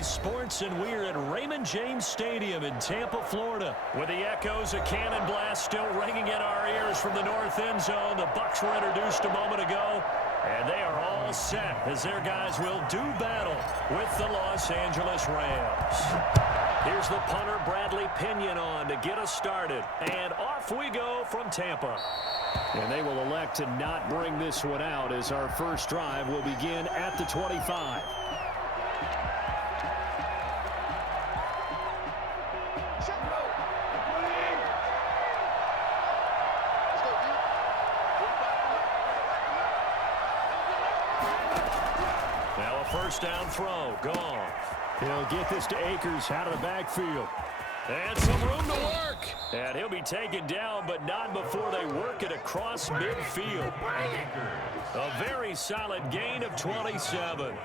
Sports, and we're at Raymond James Stadium in Tampa, Florida. With the echoes of cannon blast still ringing in our ears from the north end zone, the Bucs were introduced a moment ago, and they are all set as their guys will do battle with the Los Angeles Rams. Here's the punter, Bradley Pinion, on to get us started, and off we go from Tampa. And they will elect to not bring this one out as our first drive will begin at the 25. Now a first down throw, gone. He'll get this to Akers out of the backfield. And some room to work. And he'll be taken down, but not before they work it across midfield. A very solid gain of 27. Well,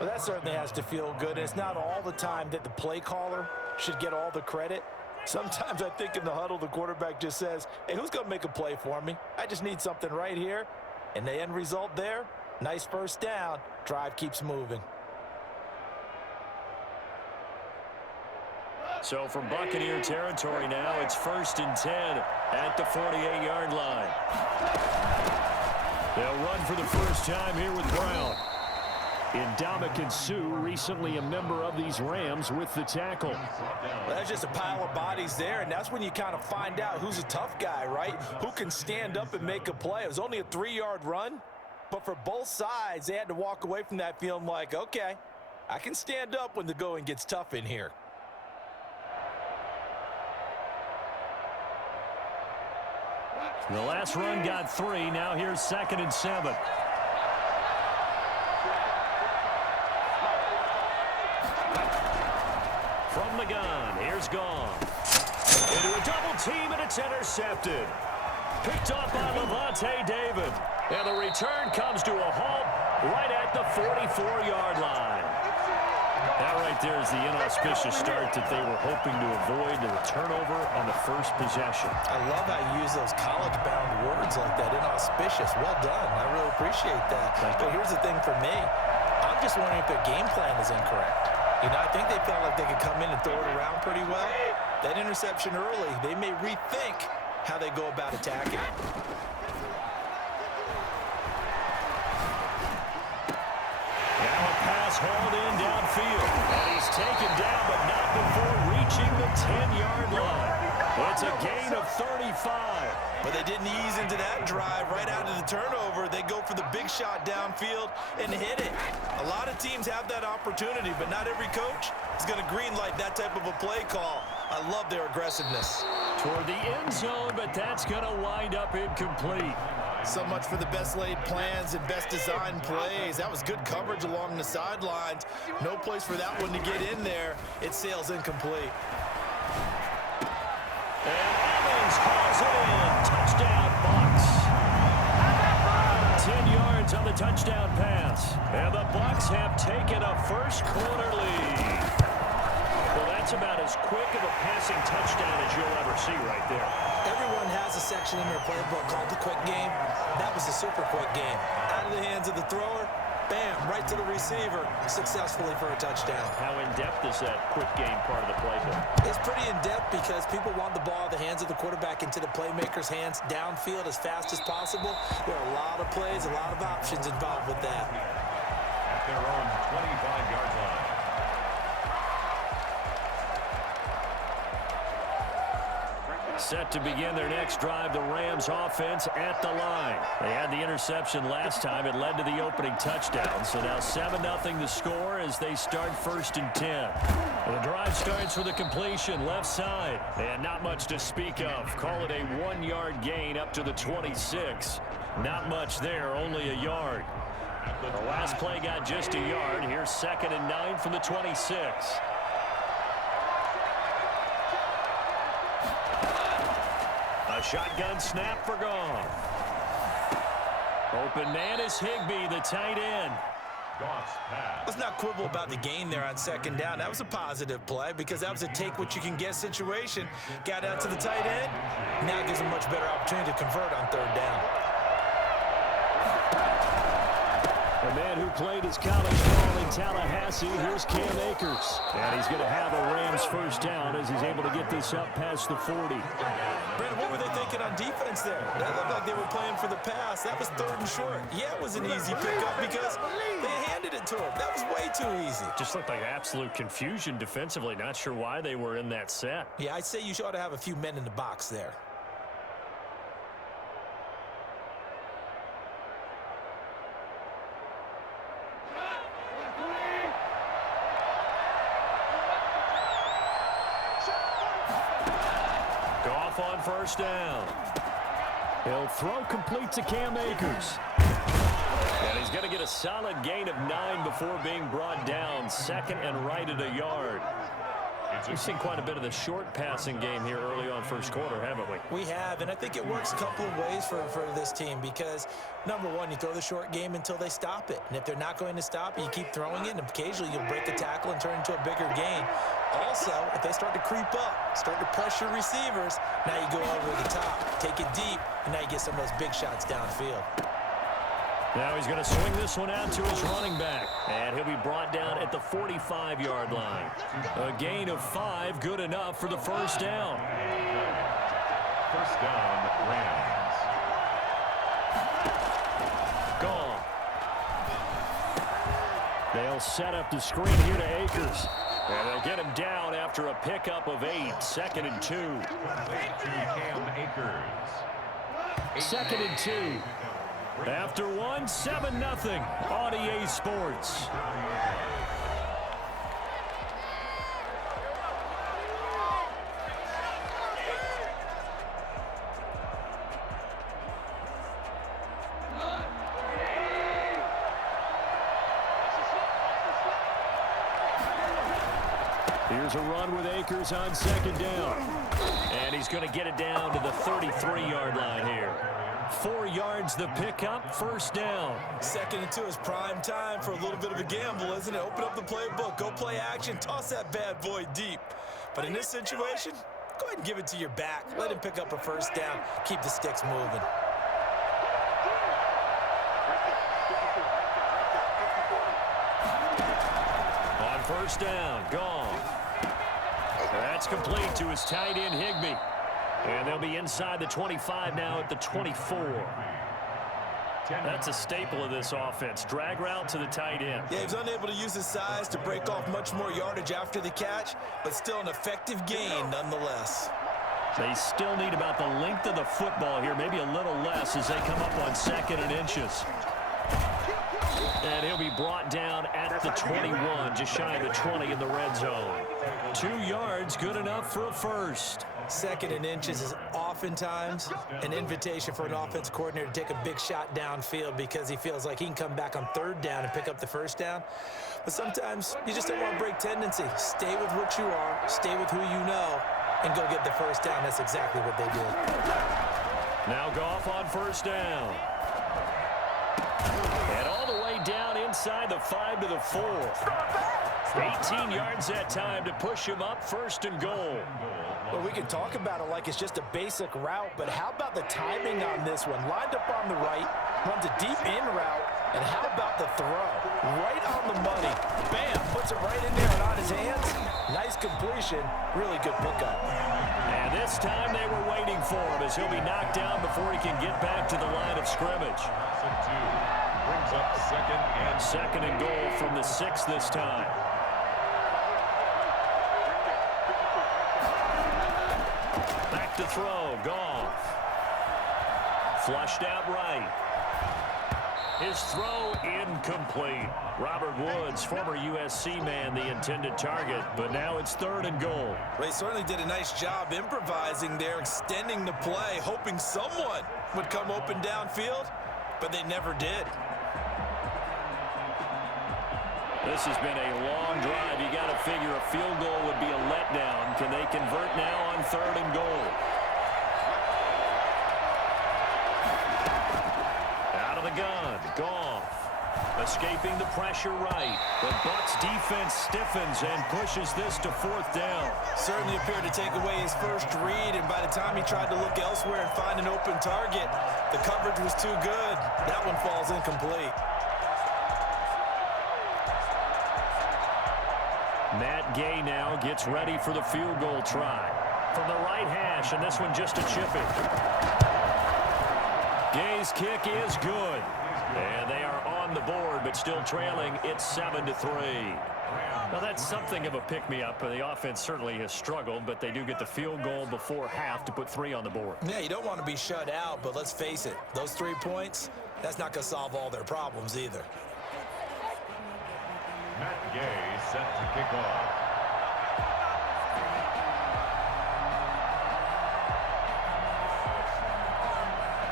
that certainly has to feel good. It's not all the time that the play caller should get all the credit. Sometimes I think in the huddle, the quarterback just says, hey, who's going to make a play for me? I just need something right here. And the end result there, nice first down. Drive keeps moving. So from Buccaneer territory now, it's 1st and 10 at the 48-yard line. They'll run for the first time here with Brown. Ndamukong Suh, recently a member of these Rams, with the tackle. Well, that's just a pile of bodies there, and that's when you kind of find out who's a tough guy, right? Who can stand up and make a play. It was only a 3-yard run, but for both sides, they had to walk away from that feeling like, okay, I can stand up when the going gets tough in here. The last run got 3. Now here's 2nd and 7. From the gun, here's Gone. Into a double team, and it's intercepted. Picked up by Levante David. And the return comes to a halt right at the 44-yard line. That right there is the inauspicious start that they were hoping to avoid, the turnover on the first possession. I love how you use those college-bound words like that, inauspicious. Well done. I really appreciate that. But here's the thing for me. I'm just wondering if their game plan is incorrect. You know, I think they felt like they could come in and throw it around pretty well. That interception early, they may rethink how they go about attacking it. Hauled in downfield, and he's taken down, but not before reaching the 10-yard line. It's a gain of 35. But they didn't ease into that drive right out of the turnover. They go for the big shot downfield and hit it. A lot of teams have that opportunity, but not every coach is going to greenlight that type of a play call. I love their aggressiveness. Toward the end zone, but that's going to wind up incomplete. So much for the best laid plans and best designed plays. That was good coverage along the sidelines. No place for that one to get in there. It sails incomplete. And Evans calls it in. Touchdown, Bucs. 10 yards on the touchdown pass. And the Bucs have taken a first-quarter lead. Well, that's about as quick of a passing touchdown as you'll ever see right there. Everyone has a section in their playbook called the quick game. That was a super quick game. Out of the hands of the thrower, bam, right to the receiver, successfully for a touchdown. How in-depth is that quick game part of the playbook? It's pretty in-depth because people want the ball out of the hands of the quarterback into the playmaker's hands downfield as fast as possible. There are a lot of plays, a lot of options involved with that. At their own 25-yard line. Set to begin their next drive, the Rams offense at the line. They had the interception last time. It led to the opening touchdown. So now 7-0 the score as they start 1st and 10. The drive starts with a completion left side. And not much to speak of. Call it a 1-yard gain up to the 26. Not much there, only a yard. The last play got just a yard. Here's 2nd and 9 from the 26. A shotgun snap for Goff. Open man is Higbee, the tight end. Let's not quibble about the gain there on 2nd down. That was a positive play because that was a take-what-you-can-get situation. Got out to the tight end. Now gives a much better opportunity to convert on 3rd down. The man who played his college ball in Tallahassee, here's Cam Akers. And he's going to have a Rams first down as he's able to get this up past the 40. Brandon, what were they thinking on defense there? That looked like they were playing for the pass. That was 3rd and short. Yeah, it was an easy pickup because they handed it to him. That was way too easy. Just looked like absolute confusion defensively. Not sure why they were in that set. Yeah, I'd say you ought to have a few men in the box there. Goff on first down. He'll throw complete to Cam Akers. And he's going to get a solid gain of 9 before being brought down. 2nd and right at a yard. We've seen quite a bit of the short passing game here early on first quarter, haven't we? We have, and I think it works a couple of ways for this team because, number one, you throw the short game until they stop it. And if they're not going to stop it, you keep throwing it, and occasionally you'll break a tackle and turn it into a bigger gain. Also, if they start to creep up, start to pressure receivers, now you go over the top, take it deep, and now you get some of those big shots downfield. Now he's going to swing this one out to his running back. And he'll be brought down at the 45-yard line. A gain of 5, good enough for the first down. First down, Rams. Gone. They'll set up the screen here to Akers. And they'll get him down after a pickup of 8. 2nd and 2. To Cam Akers. 2nd and 2. After 1, 7-0 on EA Sports. Here's a run with Akers on 2nd down. And he's going to get it down to the 33-yard line here. 4 yards the pickup, first down. 2nd and 2 is prime time for a little bit of a gamble, isn't it? Open up the playbook, go play action, toss that bad boy deep. But in this situation, go ahead and give it to your back. Let him pick up a first down, keep the sticks moving. On first down, gone. That's complete to his tight end, Higbee. And they'll be inside the 25 now at the 24. That's a staple of this offense. Drag route to the tight end. Yeah, he was unable to use his size to break off much more yardage after the catch, but still an effective gain nonetheless. They still need about the length of the football here, maybe a little less as they come up on 2nd and inches. And he'll be brought down at the 21, just shy of the 20 in the red zone. 2 yards, good enough for a first. 2nd and inches is oftentimes an invitation for an offense coordinator to take a big shot downfield because he feels like he can come back on 3rd down and pick up the first down. But sometimes you just don't want to break tendency. Stay with what you are, stay with who you know, and go get the first down. That's exactly what they did. Now Goff on first down. And all the way down inside the 5 to the 4. 18 yards that time to push him up, 1st and goal. Well, we can talk about it like it's just a basic route, but how about the timing on this one? Lined up on the right, runs a deep in route, and how about the throw? Right on the money. Bam, puts it right in there and on his hands. Nice completion, really good pickup. And this time they were waiting for him as he'll be knocked down before he can get back to the line of scrimmage. Brings up 2nd and goal from the 6 this time. Back to throw, Goff. Flushed out right. His throw incomplete. Robert Woods, former USC man, the intended target, but now it's 3rd and goal. They certainly did a nice job improvising there, extending the play, hoping someone would come open downfield, but they never did. This has been a long drive. You got to figure a field goal would be a letdown. Can they convert now on 3rd and goal? Out of the gun, Goff. Escaping the pressure right. The Bucs defense stiffens and pushes this to 4th down. Certainly appeared to take away his first read, and by the time he tried to look elsewhere and find an open target, the coverage was too good. That one falls incomplete. Matt Gay now gets ready for the field goal try. From the right hash, and this one just a chip it. Gay's kick is good. And they are on the board, but still trailing. It's 7-3. Now, that's something of a pick-me-up. The offense certainly has struggled, but they do get the field goal before half to put 3 on the board. Yeah, you don't want to be shut out, but let's face it. Those 3 points, that's not going to solve all their problems either. Matt Gay set to kick off.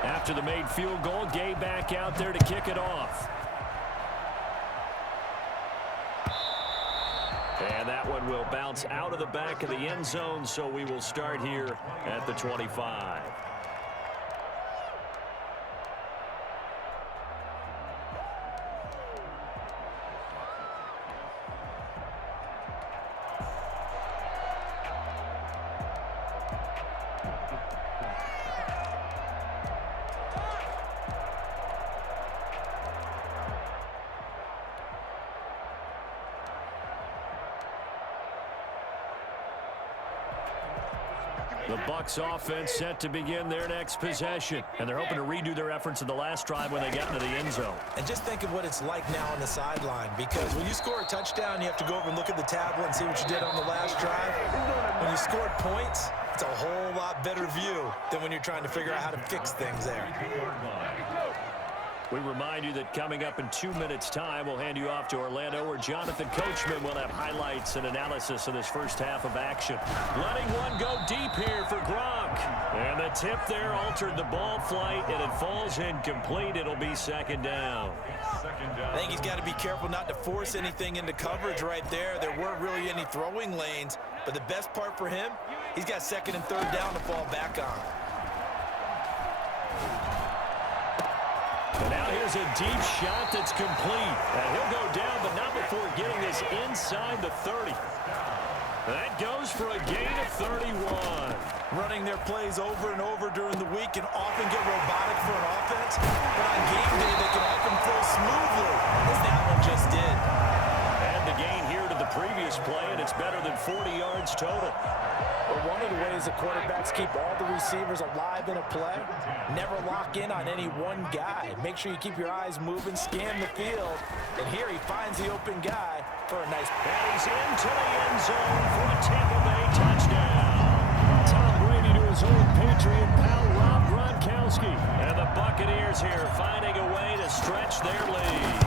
After the made field goal, Gay back out there to kick it off. And that one will bounce out of the back of the end zone, so we will start here at the 25. The Bucs offense set to begin their next possession. And they're hoping to redo their efforts in the last drive when they got into the end zone. And just think of what it's like now on the sideline, because when you score a touchdown, you have to go over and look at the tablet and see what you did on the last drive. When you scored points, it's a whole lot better view than when you're trying to figure out how to fix things there. We remind you that coming up in 2 minutes' time, we'll hand you off to Orlando, where Jonathan Coachman will have highlights and analysis of this first half of action. Letting one go deep here for Gronk. And the tip there altered the ball flight, and it falls incomplete. It'll be second down. I think he's got to be careful not to force anything into coverage right there. There weren't really any throwing lanes, but the best part for him, he's got second and third down to fall back on. And now here's a deep shot that's complete. And he'll go down, but not before getting this inside the 30. That goes for a gain of 31. Running their plays over and over during the week can often get robotic for an offense, but on game day they can often flow smoothly, as that one just did. And the gain here to the previous play, and it's better than 40 yards total. But one of the ways the quarterbacks keep all the receivers alive in a play, never lock in on any one guy. Make sure you keep your eyes moving, scan the field, and here he finds the open guy for a nice pass. And he's into the end zone for a Tampa Bay touchdown. Tom Brady to his old Patriot pal Rob Gronkowski. And the Buccaneers here finding a way to stretch their lead.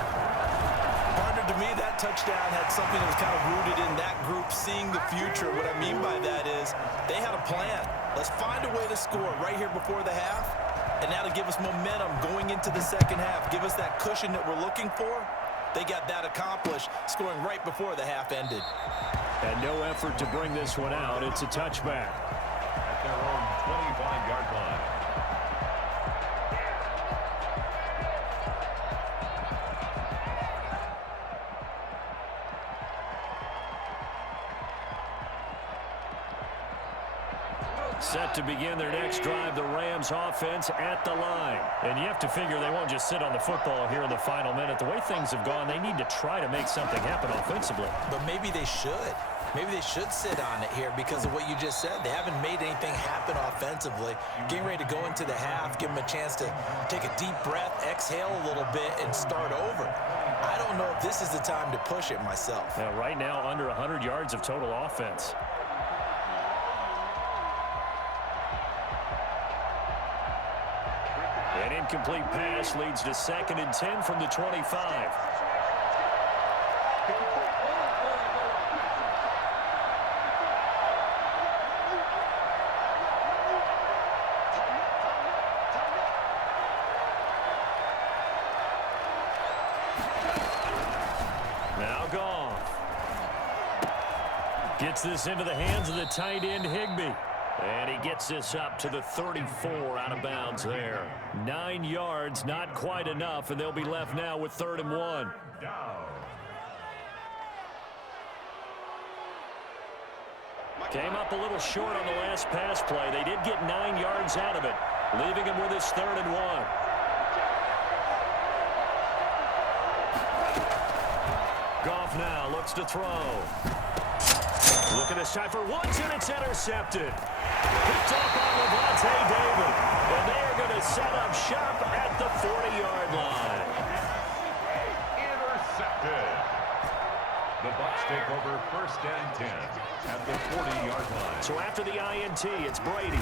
To me, that touchdown had something that was kind of rooted in that group seeing the future. What I mean by that is they had a plan. Let's find a way to score right here before the half, and that'll give us momentum going into the second half, give us that cushion that we're looking for. They got that accomplished, scoring right before the half ended. And no effort to bring this one out. It's a touchback. At their own 25-yard line. Set to begin their next drive, the Rams offense at the line. And you have to figure they won't just sit on the football here in the final minute. The way things have gone, they need to try to make something happen offensively. But maybe they should. Maybe they should sit on it here because of what you just said. They haven't made anything happen offensively. Getting ready to go into the half, give them a chance to take a deep breath, exhale a little bit, and start over. I don't know if this is the time to push it myself. Now, right now, under 100 yards of total offense. An incomplete pass leads to 2nd and 10 from the 25. Now Goff. Gets this into the hands of the tight end Higbee. And he gets this up to the 34 out of bounds there. 9 yards, not quite enough, and they'll be left now with 3rd and 1. Came up a little short on the last pass play. They did get 9 yards out of it, leaving him with his 3rd and 1. Goff now looks to throw. Look at this time for once, and it's intercepted. Picked up on Levante David. And they are going to set up shop at the 40-yard line. Intercepted. The Bucs take over 1st and 10 at the 40-yard line. So after the INT, it's Brady.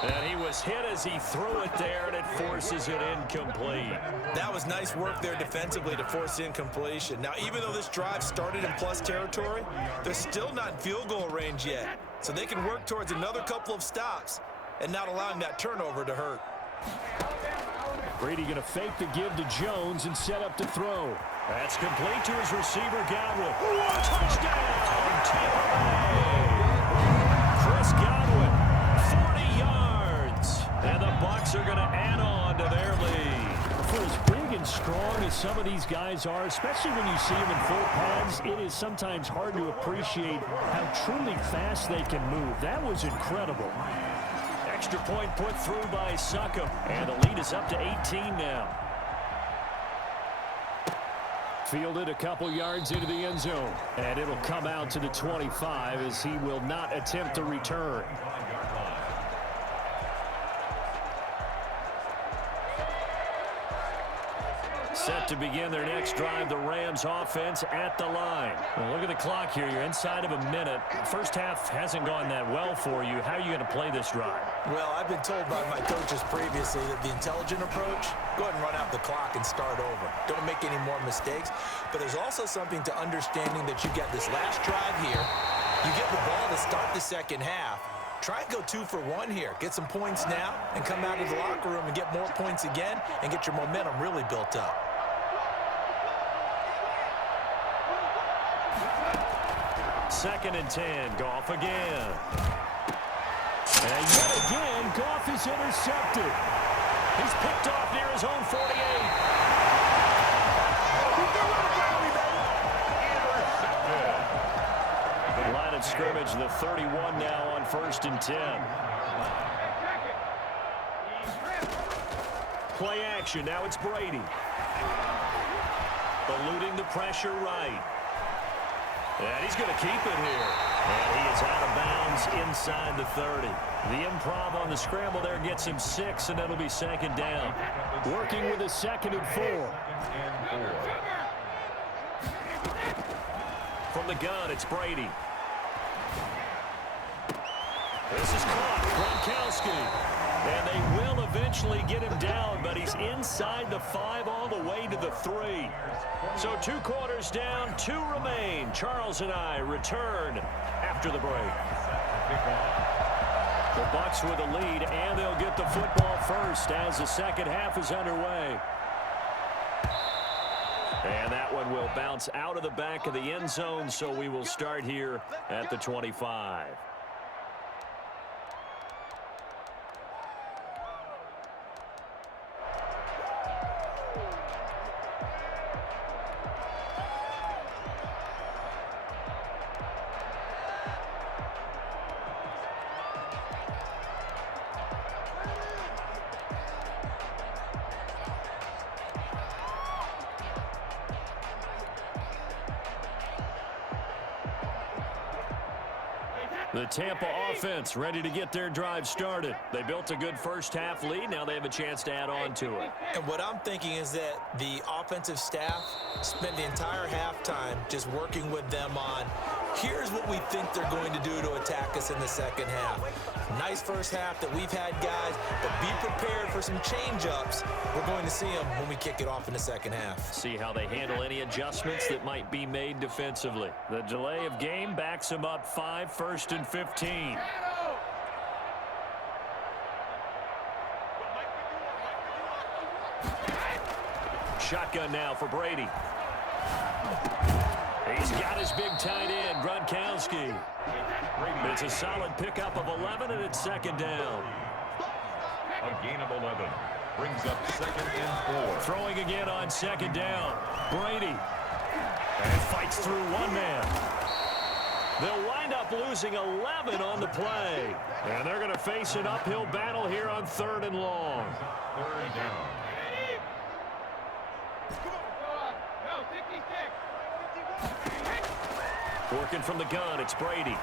And he was hit as he threw it there, and it forces it incomplete. That was nice work there defensively to force incompletion. Now, even though this drive started in plus territory, they're still not in field goal range yet. So they can work towards another couple of stops and not allowing that turnover to hurt. Brady going to fake the give to Jones and set up to throw. That's complete to his receiver, Godwin. Touchdown, Tampa Bay! Chris Godwin, 40 yards. And the Bucs are going to add on to their lead. For as big and strong as some of these guys are, especially when you see them in full pads, it is sometimes hard to appreciate how truly fast they can move. That was incredible. Extra point put through by Succop, and the lead is up to 18 now. Fielded a couple yards into the end zone, and it'll come out to the 25 as he will not attempt to return. Set to begin their next drive, the Rams offense at the line. Well, look at the clock here. You're inside of a minute. First half hasn't gone that well for you. How are you going to play this drive? Well, I've been told by my coaches previously that the intelligent approach, go ahead and run out the clock and start over. Don't make any more mistakes. But there's also something to understanding that you get this last drive here. You get the ball to start the second half. Try and go 2 for 1 here. Get some points now and come out of the locker room and get more points again and get your momentum really built up. Second and 10, Goff again. And yet again, Goff is intercepted. He's picked off near his own 48. The line of scrimmage, the 31 now on 1st and 10. Play action, now it's Brady. Eluding the pressure right. And he's going to keep it here. And he is out of bounds inside the 30. The improv on the scramble there gets him 6, and that'll be second down. Working with a 2nd and 4. From the gun, it's Brady. This is caught. Gronkowski. And they will eventually get him down, but he's inside the 5 all the way to the 3. So 2 quarters down, 2 remain. Charles and I return after the break. The Bucs with a lead, and they'll get the football first as the second half is underway. And that one will bounce out of the back of the end zone, so we will start here at the 25. The Tampa offense ready to get their drive started. They built a good first half lead. Now they have a chance to add on to it. And what I'm thinking is that the offensive staff spent the entire halftime just working with them on, here's what we think they're going to do to attack us in the second half. Nice first half that we've had, guys, but be prepared for some change-ups. We're going to see them when we kick it off in the second half. See how they handle any adjustments that might be made defensively. The delay of game backs them up 5, 1st and 15. Shotgun now for Brady. He's got his big tight end, Gronkowski. It's a solid pickup of 11, and it's second down. A gain of 11 brings up 2nd and 4. Throwing again on second down. Brady. And fights through one man. They'll wind up losing 11 on the play. And they're going to face an uphill battle here on 3rd and long. 3rd down. Working from the gun, it's Brady.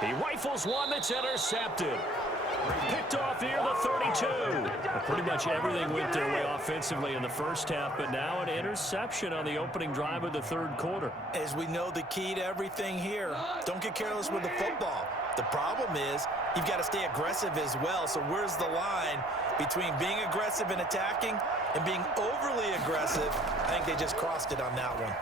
He rifles one that's intercepted. Picked off here, the 32. Pretty much everything went their way offensively in the first half, but now an interception on the opening drive of the third quarter. As we know, the key to everything here, don't get careless with the football. The problem is you've got to stay aggressive as well. So where's the line between being aggressive and attacking and being overly aggressive? I think they just crossed it on that one.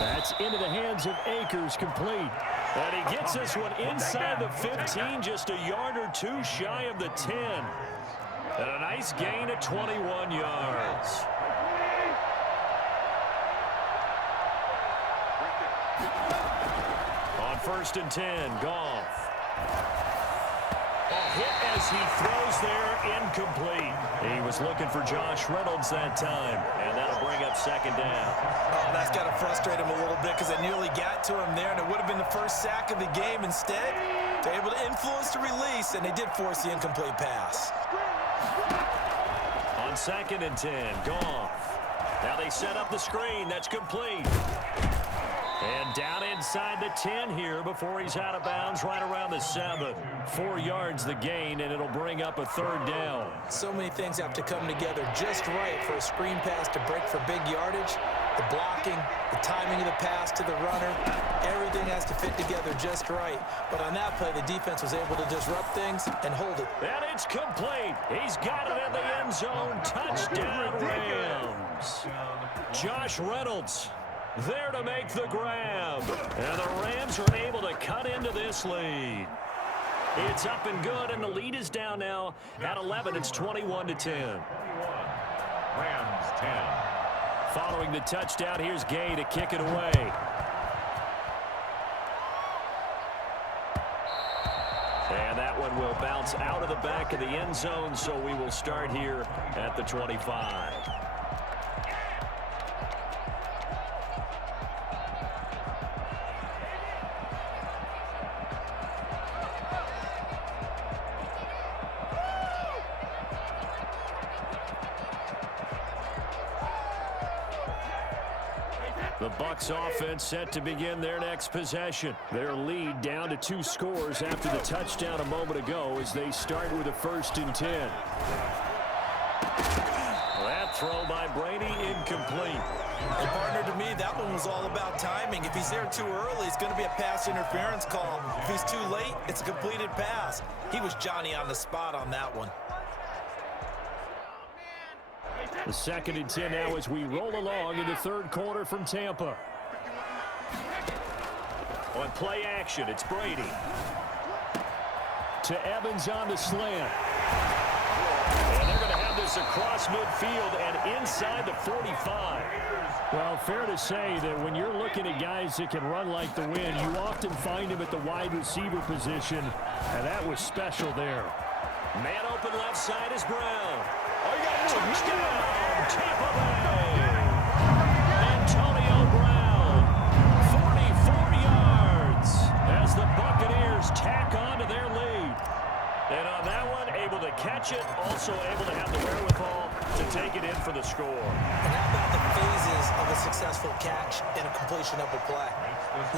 That's into the hands of Akers, complete. And he gets this one inside the 15, just a yard or two shy of the 10. And a nice gain of 21 yards. On 1st and 10, Goff. A hit as he throws there, incomplete. He was looking for Josh Reynolds that time, and that'll bring up 2nd down. Oh, that's got to frustrate him a little bit because they nearly got to him there, and it would have been the first sack of the game. Instead, they're able to influence the release, and they did force the incomplete pass. On 2nd and 10, Goff. Now they set up the screen. That's complete. And down inside the 10 here before he's out of bounds right around the 7. 4 yards the gain, and it'll bring up a 3rd down. So many things have to come together just right for a screen pass to break for big yardage. The blocking, the timing of the pass to the runner, everything has to fit together just right. But on that play, the defense was able to disrupt things and hold it. And it's complete. He's got it in the end zone. Touchdown, Rams. Josh Reynolds there to make the grab. And the Rams are able to cut into this lead. It's up and good, and the lead is down now at 11. It's 21-10. Rams 10. Following the touchdown, here's Gay to kick it away. And that one will bounce out of the back of the end zone, so we will start here at the 25. The Bucs offense set to begin their next possession. Their lead down to 2 scores after the touchdown a moment ago as they start with a 1st and 10. That throw by Brady incomplete. And partner, to me, that one was all about timing. If he's there too early, it's going to be a pass interference call. If he's too late, it's a completed pass. He was Johnny on the spot on that one. The 2nd and 10 now as we roll along in the third quarter from Tampa. On play action, it's Brady. To Evans on the slant. And they're going to have this across midfield and inside the 45. Well, fair to say that when you're looking at guys that can run like the wind, you often find him at the wide receiver position, and that was special there. Man open left side is Brown. Touchdown, Tampa Bay. Antonio Brown, 44 yards as the Buccaneers tack on to their lead. And on that one, able to catch it, also able to have the wherewithal to take it in for the score. And how about the phases of a successful catch and a completion of a play?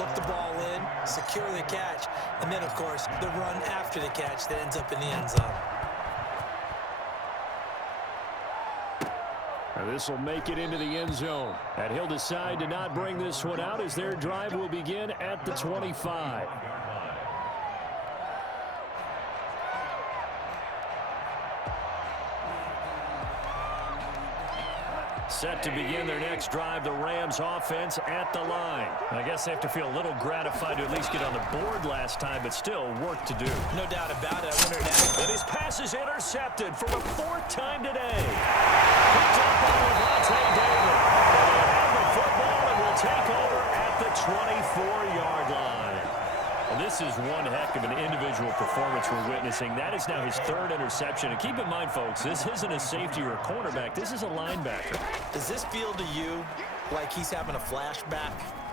Look the ball in, secure the catch, and then, of course, the run after the catch that ends up in the end zone. This will make it into the end zone. And he'll decide to not bring this one out as their drive will begin at the 25. Set to begin their next drive, the Rams offense at the line. I guess they have to feel a little gratified to at least get on the board last time, but still work to do. No doubt about it. I wonder now. And his pass is intercepted for the 4th time today. Picked up by Levante David. And they have the football and will take over at the 24-yard line. And this is one heck of an individual performance we're witnessing. That is now his 3rd interception. And keep in mind, folks, this isn't a safety or a cornerback. This is a linebacker. Does this feel to you like he's having a flashback?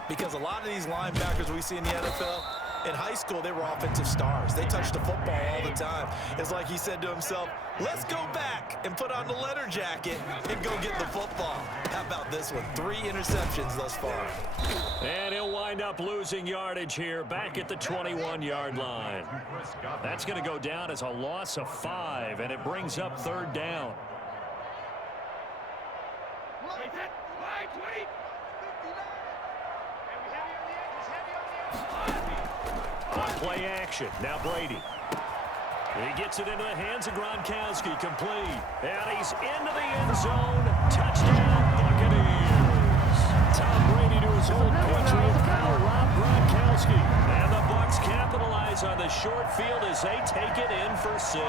Because a lot of these linebackers we see in the NFL, In high school, they were offensive stars. They touched the football all the time. It's like he said to himself, let's go back and put on the letter jacket and go get the football. How about this one? 3 interceptions thus far. And he'll wind up losing yardage here back at the 21-yard line. That's going to go down as a loss of 5, and it brings up 3rd down. On play action, now Brady. He gets it into the hands of Gronkowski, complete. And he's into the end zone. Touchdown, Buccaneers. Tom Brady to his old Patriot pal, Rob Gronkowski. And the Bucs capitalize on the short field as they take it in for 6.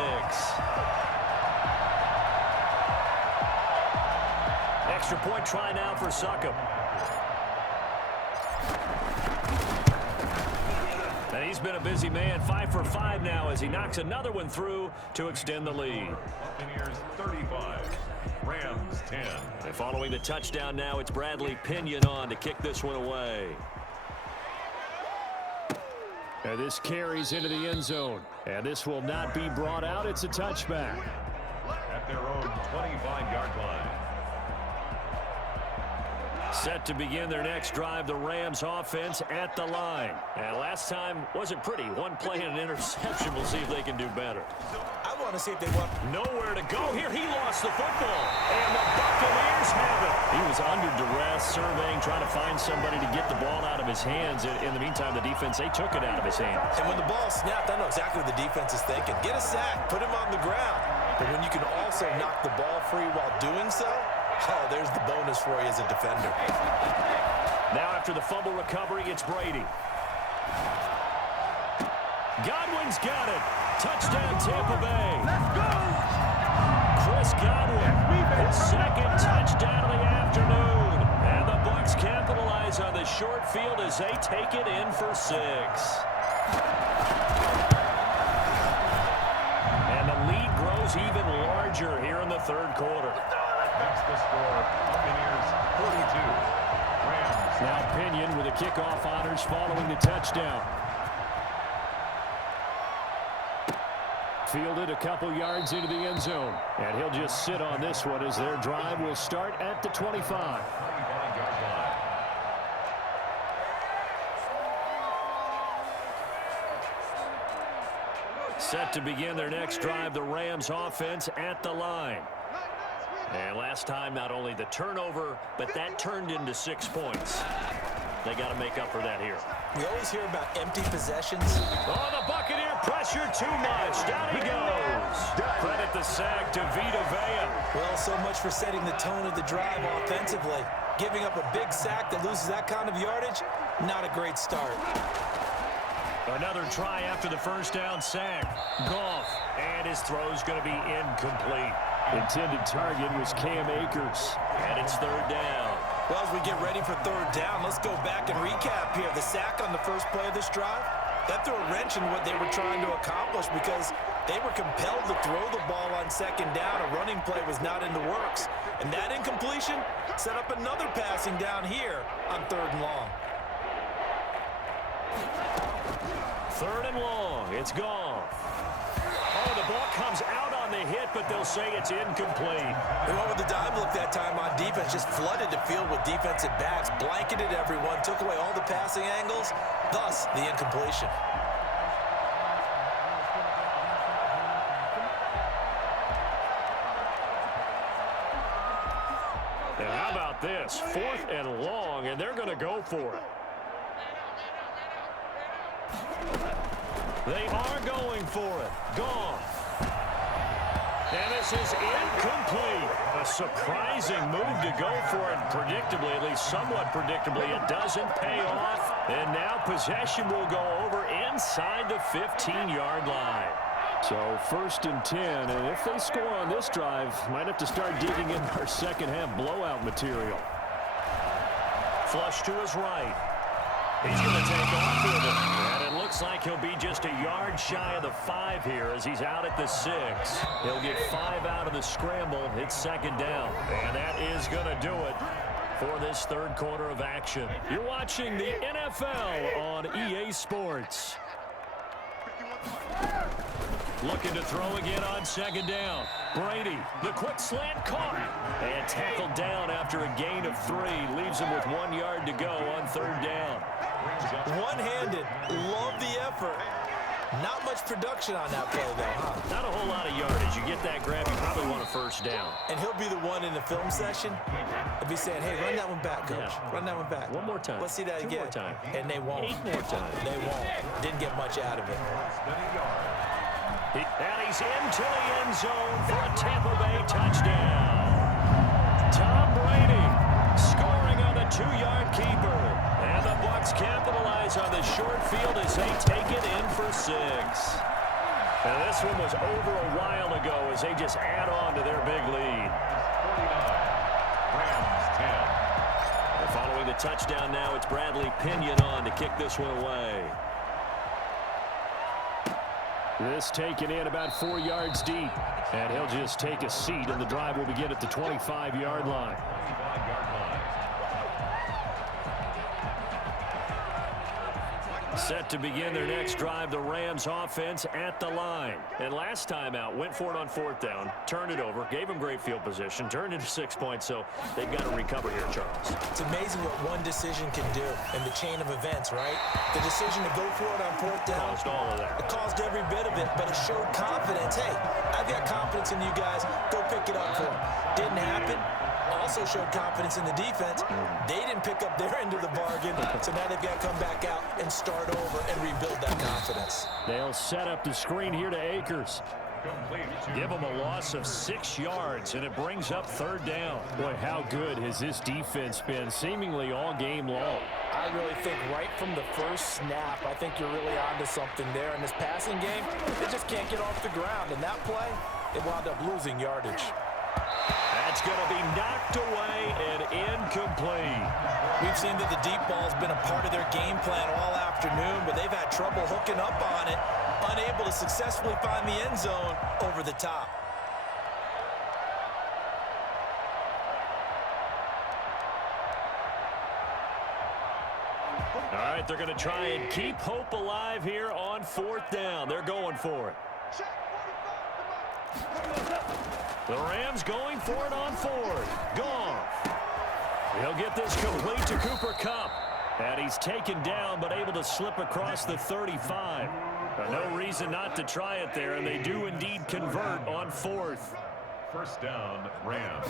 Extra point try now for Succop. And he's been a busy man, 5 for 5 now as he knocks another one through to extend the lead. Buccaneers 35, Rams 10. And following the touchdown now, it's Bradley Pinion on to kick this one away. And this carries into the end zone. And this will not be brought out. It's a touchback. At their own 25-yard line. Set to begin their next drive, the Rams offense at the line. And last time wasn't pretty. One play and an interception. We'll see if they can do better. I want to see if they want Nowhere to go here. He lost the football. And the Buccaneers have it. He was under duress, surveying, trying to find somebody to get the ball out of his hands. In the meantime, the defense, they took it out of his hands. And when the ball snapped, I know exactly what the defense is thinking. Get a sack, put him on the ground. But when you can also knock the ball free while doing so, oh, there's the bonus for you as a defender. Now after the fumble recovery, it's Brady. Godwin's got it. Touchdown, Tampa Bay. Let's go! Chris Godwin, his 2nd touchdown of the afternoon. And the Bucs capitalize on the short field as they take it in for 6. And the lead grows even larger here in the 3rd quarter. That's the score. Buccaneers 42, Rams. Now Pinion with the kickoff honors following the touchdown. Fielded a couple yards into the end zone. And he'll just sit on this one as their drive will start at the 25. 25-yard line. Set to begin their next drive, the Rams offense at the line. And last time, not only the turnover, but that turned into 6 points. They got to make up for that here. We always hear about empty possessions. Oh, the Buccaneer pressure too much. Down he goes. Credit the sack to Vita Vea. Well, so much for setting the tone of the drive offensively. Giving up a big sack that loses that kind of yardage, not a great start. Another try after the first down sack. Goff, and his throw's going to be incomplete. Intended target was Cam Akers, and it's 3rd down. Well, as we get ready for 3rd down, let's go back and recap here. The sack on the first play of this drive, that threw a wrench in what they were trying to accomplish because they were compelled to throw the ball on 2nd down. A running play was not in the works. And that incompletion set up another passing down here on 3rd and long. 3rd and long. It's gone. Oh, the ball comes out on the hit, but they'll say it's incomplete. They went with the dime look that time on defense, just flooded the field with defensive backs, blanketed everyone, took away all the passing angles, thus the incompletion. And how about this? 4th and long, and they're going to go for it. They are going for it. Goff. And this is incomplete. A surprising move to go for it. Predictably, at least somewhat predictably, it doesn't pay off. And now possession will go over inside the 15-yard line. So 1st and 10, and if they score on this drive, might have to start digging in our second-half blowout material. Flush to his right. He's going to take off with it. And it looks like he'll be just a yard shy of the 5 here as he's out at the 6. He'll get 5 out of the scramble. It's 2nd down. And that is going to do it for this third quarter of action. You're watching the NFL on EA Sports. Looking to throw again on second down. Brady, the quick slant caught and tackled down after a gain of 3. Leaves him with 1 yard to go on third down. One-handed. Love the effort. Not much production on that play, though, huh? Not a whole lot of yardage. You get that grab, you probably want a first down. And he'll be the one in the film session. He'll be saying, hey, run that one back, coach. Yeah. Run that one back. One more time. Let's see that 2 again. more time. And they won't. 8 more times. They won't. Didn't get much out of it. And he's into the end zone for a Tampa Bay touchdown. Tom Brady scoring on the 2-yard keeper. And the Bucs capitalize on the short field as they take it in for 6. And this one was over a while ago as they just add on to their big lead. 49. Rams 10. And following the touchdown now, it's Bradley Pinion on to kick this one away. This taken in about 4 yards deep. And he'll just take a seat, and the drive will begin at the 25-yard line. 25-yard line. Set to begin their next drive, the Rams offense at the line. And last time out, went for it on 4th down, turned it over, gave them great field position, turned into 6 points, so they've got to recover here, Charles. It's amazing what one decision can do in the chain of events, right? The decision to go for it on 4th down. Caused all of that. It caused every bit of it, but it showed confidence. Hey, I've got confidence in you guys. Go pick it up for them. Didn't happen. Also showed confidence in the defense. They didn't pick up their end of the bargain, so now they've got to come back out and start over and rebuild that confidence. They'll set up the screen here to Akers. Complete to Give them a loss of 6 yards, and it brings up 3rd down. Boy, how good has this defense been seemingly all game long? I really think right from the first snap, I think you're really onto something there. In this passing game, they just can't get off the ground. In that play, they wound up losing yardage. That's going to be knocked away and incomplete. We've seen that the deep ball's been a part of their game plan all afternoon, but they've had trouble hooking up on it, unable to successfully find the end zone over the top. All right, they're going to try and keep hope alive here on 4th down. They're going for it. The Rams going for it on 4th. Goff. He'll get this complete to Cooper Kupp. And he's taken down, but able to slip across the 35. No reason not to try it there, and they do indeed convert on 4th. first down, Rams.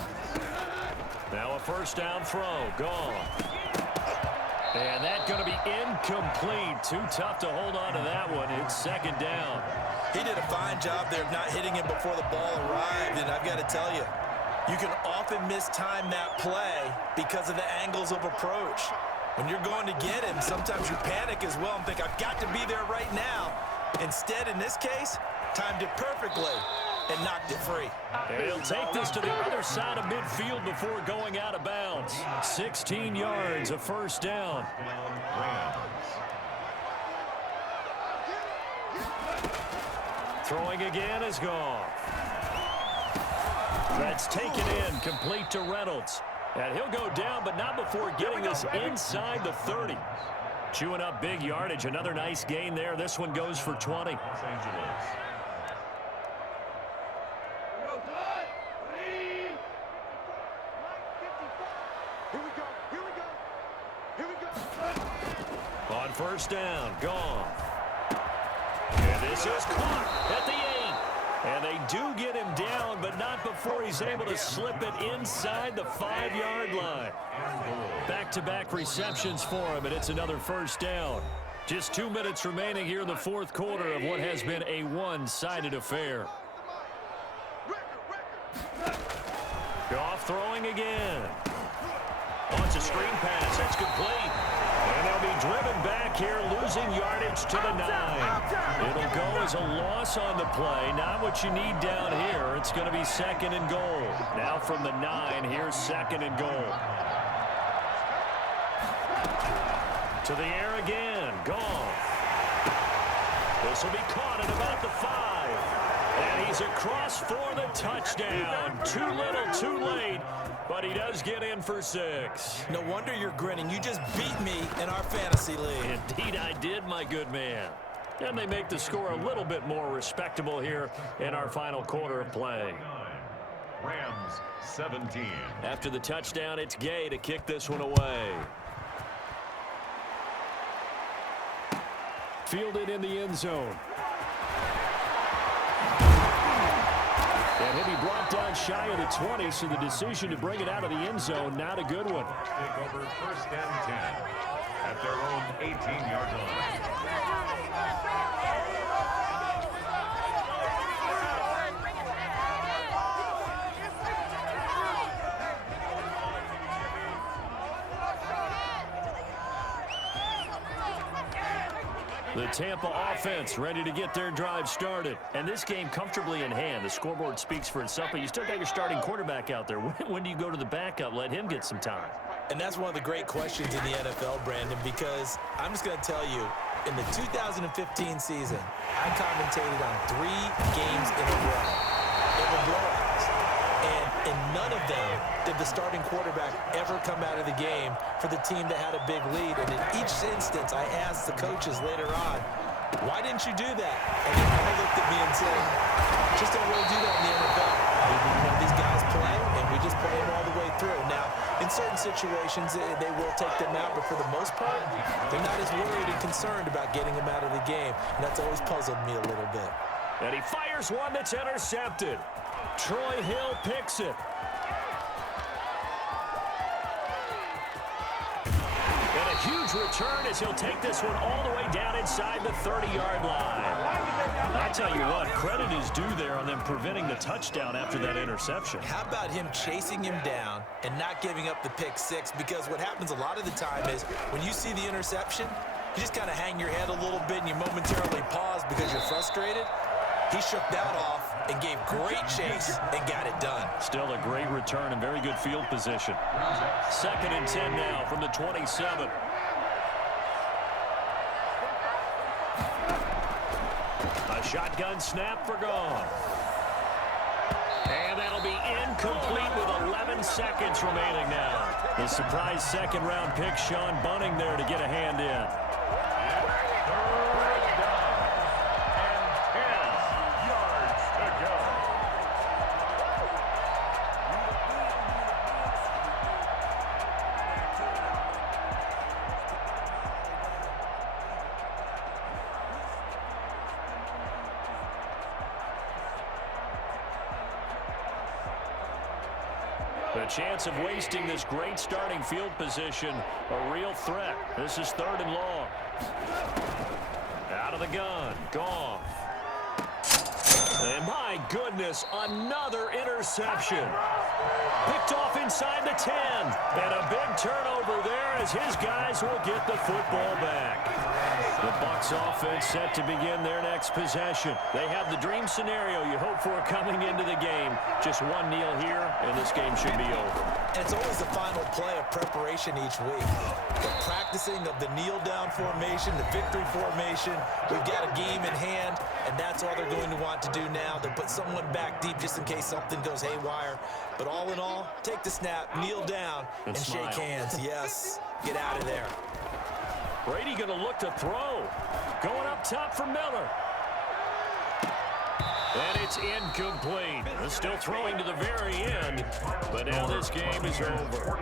Now a first down throw. Goff. And that's going to be incomplete. Too tough to hold on to that one. It's 2nd down. He did a fine job there of not hitting him before the ball arrived, and I've got to tell you, you can often mistime that play because of the angles of approach. When you're going to get him, sometimes you panic as well and think, I've got to be there right now. Instead, in this case, timed it perfectly and knocked it free. And he'll take this to the other side of midfield before going out of bounds. 16 yards, a first down. Rams. Throwing again is Goff. That's taken in, complete to Reynolds. And he'll go down, but not before getting this inside the 30. Chewing up big yardage. Another nice gain there. This one goes for 20. Los Angeles. On first down, Goff. And this is caught at the 8. And they do get him down, but not before he's able to slip it inside the 5-yard line. Back-to-back receptions for him, and it's another first down. Just 2 minutes remaining here in the 4th quarter of what has been a one-sided affair. Goff throwing again. Wants a screen pass. That's complete. And they'll be driven back here, losing yardage to the 9. It'll go as a loss on the play. Not what you need down here. It's going to be 2nd and goal. Now from the 9, here's 2nd and goal. To the air again. Goff. This will be caught at about the 5. And he's across for the touchdown. Too little, too late, but he does get in for 6. No wonder you're grinning. You just beat me in our fantasy league. Indeed I did, my good man. And they make the score a little bit more respectable here in our final quarter of play. Rams 17. After the touchdown, it's Gay to kick this one away. Fielded in the end zone. And he'll be brought down shy of the 20, so the decision to bring it out of the end zone, not a good one. Take over 1st and 10 at their own 18-yard line. The Tampa offense ready to get their drive started. And this game comfortably in hand. The scoreboard speaks for itself, but you still got your starting quarterback out there. When do you go to the backup? Let him get some time. And that's one of the great questions in the NFL, Brandon, because I'm just going to tell you, in the 2015 season, I commentated on 3 games in a row. They were blowouts. And in none of them did the starting quarterback ever come out of the game for the team that had a big lead. And in each instance, I asked the coaches later on, why didn't you do that? And they kind of looked at me and said, just don't really do that in the NFL. These guys play, and we just play them all the way through. Now, in certain situations, they will take them out, but for the most part, they're not as worried and concerned about getting them out of the game. And that's always puzzled me a little bit. And he fires one that's intercepted. Troy Hill picks it. And a huge return as he'll take this one all the way down inside the 30-yard line. I tell you what, credit is due there on them preventing the touchdown after that interception. How about him chasing him down and not giving up the pick 6? Because what happens a lot of the time is when you see the interception, you just kind of hang your head a little bit and you momentarily pause because you're frustrated. He shook that off and gave great chase and got it done. Still a great return and very good field position. 2nd and 10 now from the 27. A shotgun snap for Goff. And that'll be incomplete with 11 seconds remaining now. The surprise 2nd-round pick, Sean Bunning there to get a hand in. The chance of wasting this great starting field position, a real threat. This is 3rd and long. Out of the gun, Goff. And my goodness, another interception. Picked off inside the 10. And a big turnover there as his guys will get the football back. The Bucs offense set to begin their next possession. They have the dream scenario you hope for coming into the game. Just one kneel here, and this game should be over. And it's always the final play of preparation each week. The practicing of the kneel-down formation, the victory formation. We've got a game in hand, and that's all they're going to want to do now. They'll put someone back deep just in case something goes haywire. But all in all, take the snap, kneel down, and shake hands. Yes, get out of there. Brady going to look to throw. Going up top for Miller. And it's incomplete. Still throwing to the very end, but now this game is over.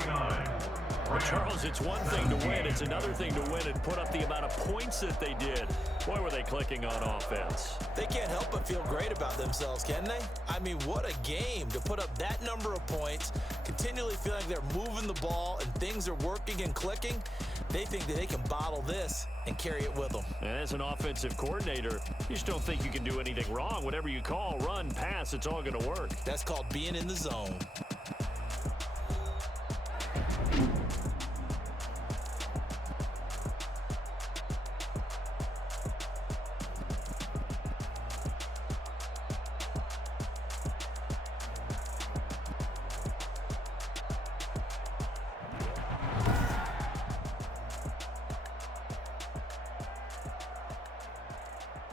Well, Charles, it's one thing to win. It's another thing to win and put up the amount of points that they did. Boy, were they clicking on offense. They can't help but feel great about themselves, can they? I mean, what a game to put up that number of points, continually feel like they're moving the ball and things are working and clicking. They think that they can bottle this and carry it with them. And as an offensive coordinator, you just don't think you can do anything wrong. Whatever you call, run, pass, it's all going to work. That's called being in the zone.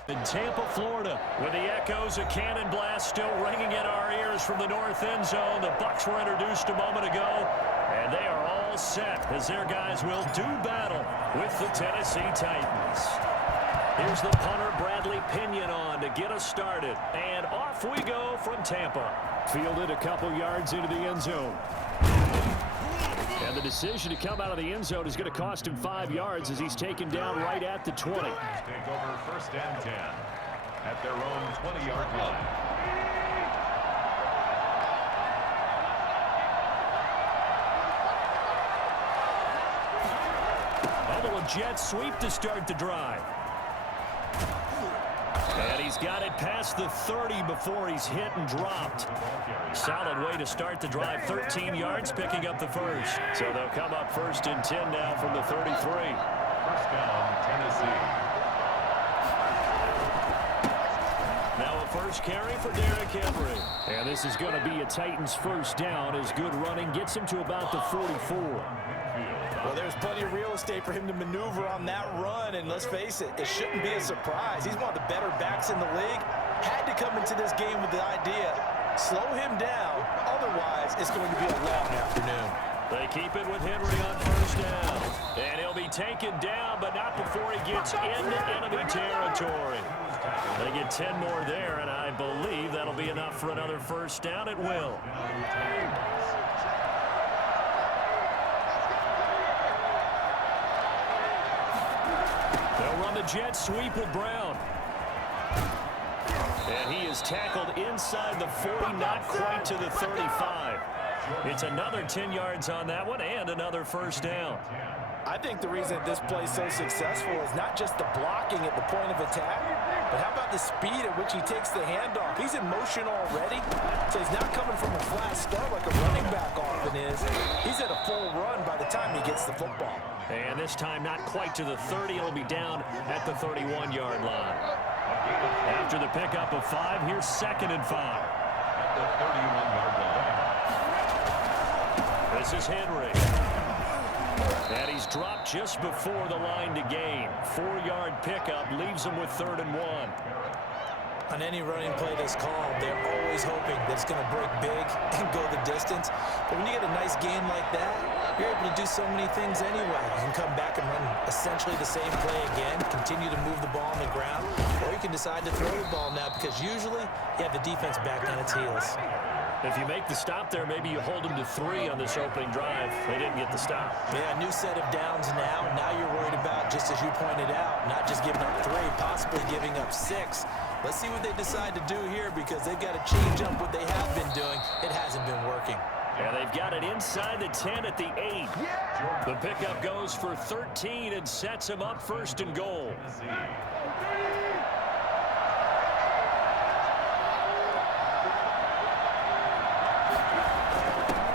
In Tampa, Florida, with the echoes of cannon blast still ringing in our ears from the north end zone. The Bucs were introduced a moment ago, and they are all set as their guys will do battle with the Tennessee Titans. Here's the punter, Bradley Pinion, on to get us started. And off we go from Tampa. Fielded a couple yards into the end zone. And the decision to come out of the end zone is going to cost him 5 yards as he's taken down right at the 20. Take over 1st and 10 at their own 20-yard line. A jet sweep to start the drive. And he's got it past the 30 before he's hit and dropped. Solid way to start the drive. 13 yards, picking up the first. So they'll come up 1st and 10 now from the 33. 1st down, Tennessee. Now a first carry for Derrick Henry. And this is going to be a Titans 1st down as good running gets him to about the 44. Well, there's plenty of real estate for him to maneuver on that run, and let's face it, it shouldn't be a surprise. He's one of the better backs in the league. Had to come into this game with the idea, slow him down, otherwise it's going to be a long afternoon. They keep it with Henry on 1st down, and he'll be taken down, but not before he gets into enemy territory. They get 10 more there, and I believe that'll be enough for another 1st down. It will. They'll run the jet sweep with Brown. And he is tackled inside the 40, not quite to the 35. It's another 10 yards on that one and another 1st down. I think the reason that this play is so successful is not just the blocking at the point of attack, but how about the speed at which he takes the handoff? He's in motion already, so he's not coming from a flat start like a running back often is. He's at a full run by the time he gets the football. And this time not quite to the 30. It'll be down at the 31-yard line. After the pickup of 5, here's 2nd and 5. At the 31-yard line. This is Henry. And he's dropped just before the line to gain. 4-yard pickup leaves him with 3rd and 1. On any running play that's called, they're always hoping that it's going to break big and go the distance. But when you get a nice gain like that, you're able to do so many things anyway. You can come back and run essentially the same play again, continue to move the ball on the ground, or you can decide to throw the ball now because usually you have the defense back on its heels. If you make the stop there, maybe you hold them to 3 on this opening drive. They didn't get the stop. Yeah, new set of downs now. Now you're worried about, just as you pointed out, not just giving up 3, possibly giving up 6. Let's see what they decide to do here because they've got to change up what they have been doing. It hasn't been working. And they've got it inside the 10 at the 8. The pickup goes for 13 and sets him up 1st and goal.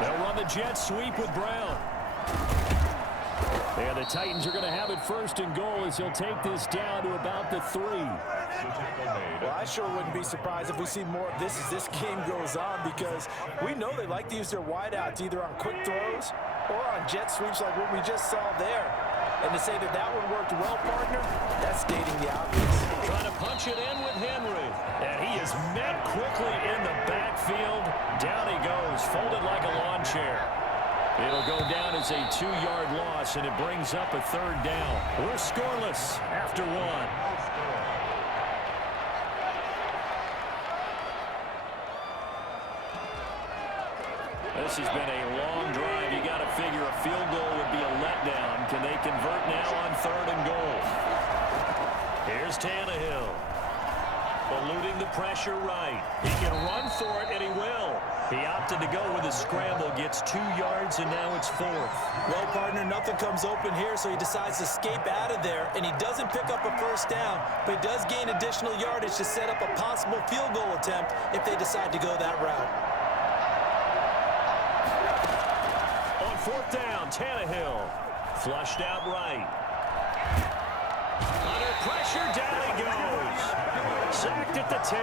They'll run the jet sweep with Brown. And the Titans are going to have it 1st and goal as he'll take this down to about the 3. Well, I sure wouldn't be surprised if we see more of this as this game goes on because we know they like to use their wideouts either on quick throws or on jet sweeps like what we just saw there. And to say that that one worked well, partner, that's stating the obvious. Trying to punch it in with Henry. And he is met quickly in the backfield. Down he goes, folded like a lawn chair. It'll go down as a 2-yard loss, and it brings up a 3rd down. We're scoreless after 1. This has been a long drive. You got to figure a field goal would be a letdown. Can they convert now on 3rd and goal? Here's Tannehill. Eluding the pressure right. He can run for it, and he will. He opted to go with a scramble, gets 2 yards, and now it's 4th. Well, partner, nothing comes open here, so he decides to escape out of there, and he doesn't pick up a 1st down, but he does gain additional yardage to set up a possible field goal attempt if they decide to go that route. On 4th down, Tannehill. Flushed out right. Under pressure, down he goes. Sacked at the 10.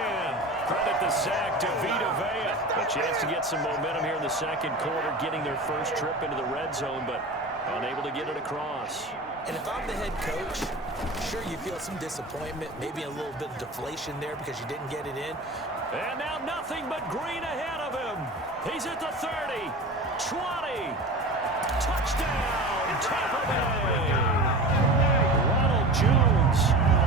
Credit the sack to Vita Vea. A chance to get some momentum here in the 2nd quarter, getting their first trip into the red zone, but unable to get it across. And if I'm the head coach, sure, you feel some disappointment, maybe a little bit of deflation there because you didn't get it in. And now nothing but green ahead of him. He's at the 30, 20. Touchdown, Tampa Bay. Ronald Jones